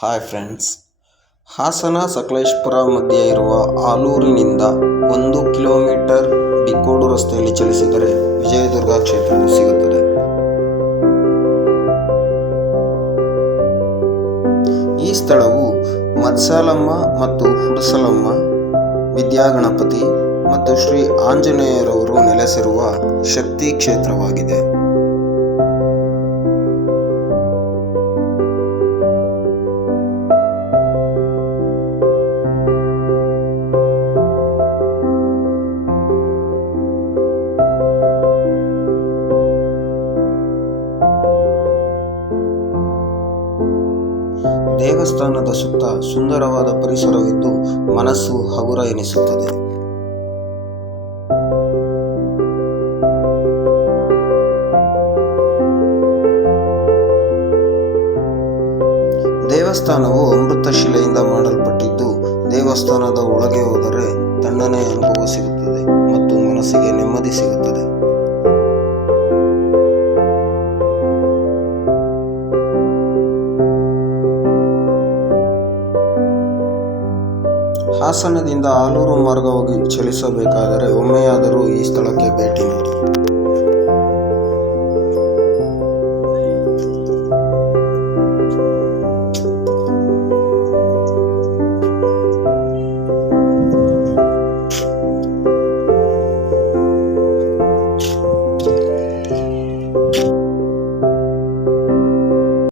Hi friends, Hassan Sakleshpur ಮಧ್ಯೆ ಇರುವ ಆಲೂರಿನಿಂದ 1 kilometre Bikkodu ರಸ್ತೆಯಲ್ಲಿ ಚಲಿಸಿದರೆ ವಿಜಯದುರ್ಗ ಕ್ಷೇತ್ರವು ಸಿಗುತ್ತದೆ. ಈ ಸ್ಥಳವು ಮತ್ಸಾಲಮ್ಮ ಮತ್ತು ಹುಡಸಲಮ್ಮ, ವಿದ್ಯಾಗಣಪತಿ ಮತ್ತು ಶ್ರೀ ಆಂಜನೇಯರವರು ನೆಲೆಸಿರುವ ಶಕ್ತಿ ಕ್ಷೇತ್ರವಾಗಿದೆ. ದೇವಸ್ಥಾನದ ಸುತ್ತ ಸುಂದರವಾದ ಪರಿಸರವಿದ್ದು ಮನಸ್ಸು ಹಗುರ ಎನಿಸುತ್ತದೆ. ದೇವಸ್ಥಾನವು ಅಮೃತ ಶಿಲೆಯಿಂದ ಮಾಡಲ್ಪಟ್ಟಿದ್ದು, ದೇವಸ್ಥಾನದ ಒಳಗೆ ಹೋದರೆ ತಣ್ಣನೆಯ ಅನುಭವ ಸಿಗುತ್ತದೆ ಮತ್ತು ಮನಸ್ಸಿಗೆ ನೆಮ್ಮದಿ ಸಿಗುತ್ತದೆ. ಹಾಸನದಿಂದ ಆಲೂರು ಮಾರ್ಗವಾಗಿ ಚಲಿಸಬೇಕಾದರೆ ಒಮ್ಮೆಯಾದರೂ ಈ ಸ್ಥಳಕ್ಕೆ ಭೇಟಿ ನೀಡಿ.